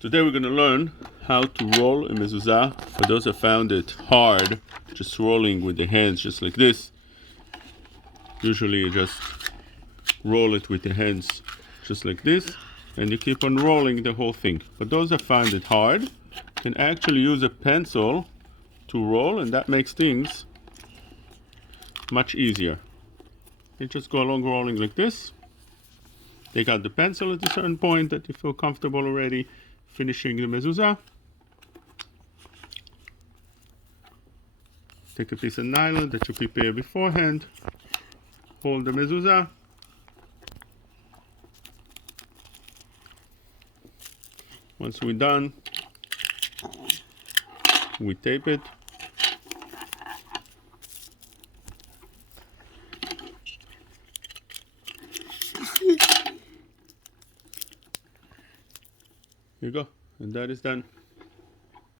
Today we're going to learn how to roll a mezuzah. For those who found it hard, just rolling with the hands just like this. Usually you just roll it with the hands just like this, and you keep on rolling the whole thing. But those that find it hard can actually use a pencil to roll, and that makes things much easier. You just go along rolling like this. Take out the pencil at a certain point that you feel comfortable already finishing the mezuzah. Take a piece of nylon that you prepare beforehand. Hold the mezuzah. Once we're done, we tape it. Here you go, and that is done.